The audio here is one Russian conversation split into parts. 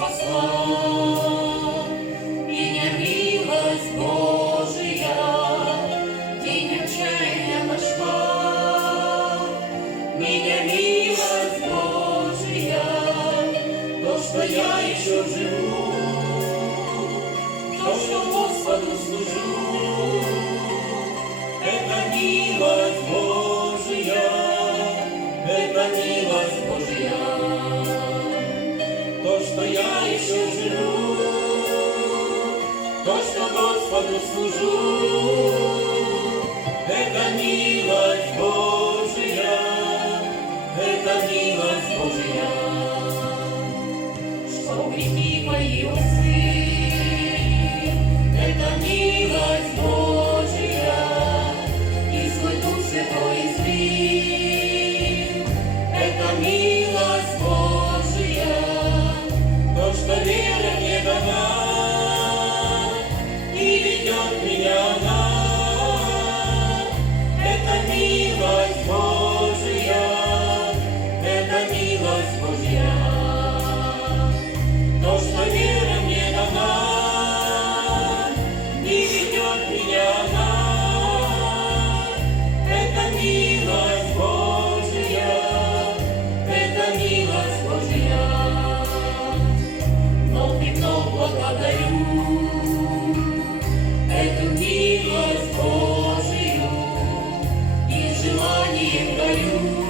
спасла, милость Божия, день учения нашла, меня милость Божия, то, что я еще живу, то, что Господу служу, это милость Божия, это милость Божия то, что я еще живу, то, что Господу служу, это милость Божья. Nhìn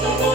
Thank you.